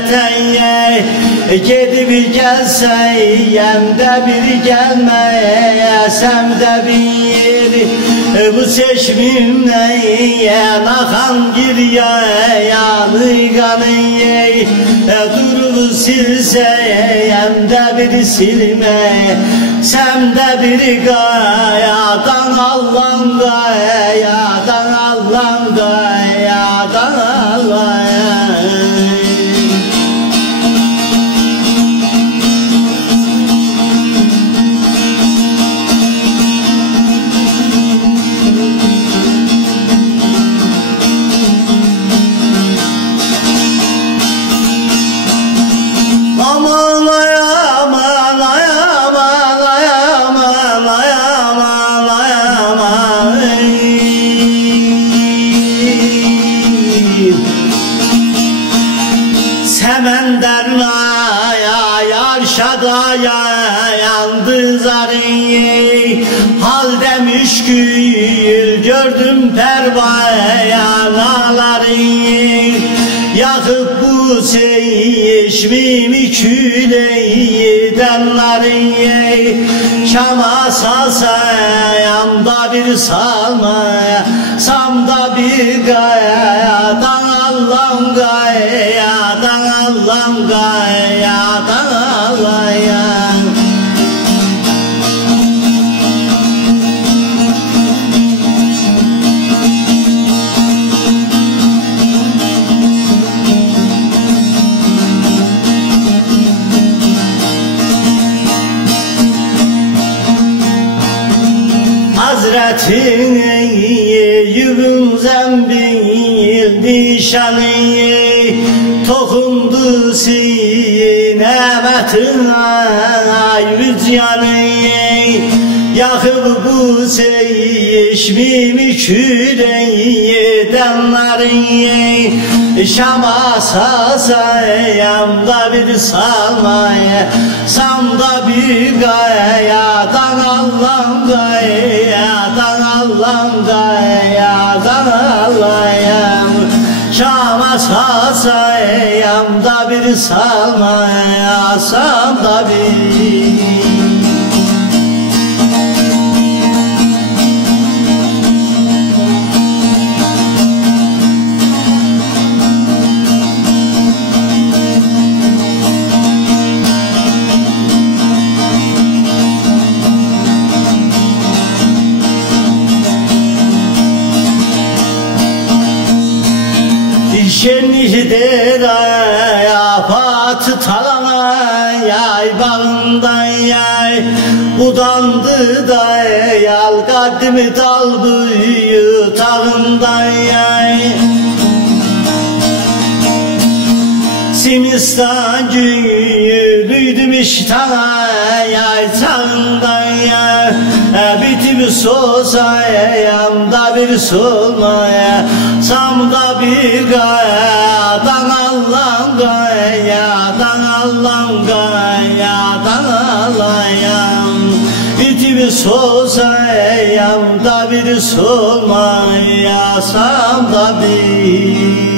gurbete gidip gelseyem de bir gelmeyesem de bir bu çeşmimden akan gir yanı kanı durup silseyem de bir silme sem de bir gayadan Allah'ım gayadan Allah'ım gayadan Allah'ım. Semendernaya yarşadaya yandı zarı halde müşkül gördüm pervanaları yakıp bu çeşmimi küleydenleri Şam'a salsayam da bir salmaya sam da bir gayadan Allah'ım gayadan Allah'ım gayadan Allah'ım. Hazretine yübün zembil dişanı tokundu sinemetine yüzyanı yakıp bu çeşmimi küleydenleri Şam'a salsayam da bir salmaya sam da bir gayadan Allah'ım gayadan Allah'ım gayadan Allah'ım. Şam'a salsayam da bir salmaya sam da bir Şenlikte de yapatı talana yay bağından yay budandı da yal kaddimi dal buyu tağından yay Simistan gülüydüm iştana yay çağından yay bitimi sosayam da bir solmaya sam da bir gayadan Allah'ım gayadan Allah'ım gayadan Allah'ım. Bitimi sosayam da bir solmaya sam da bir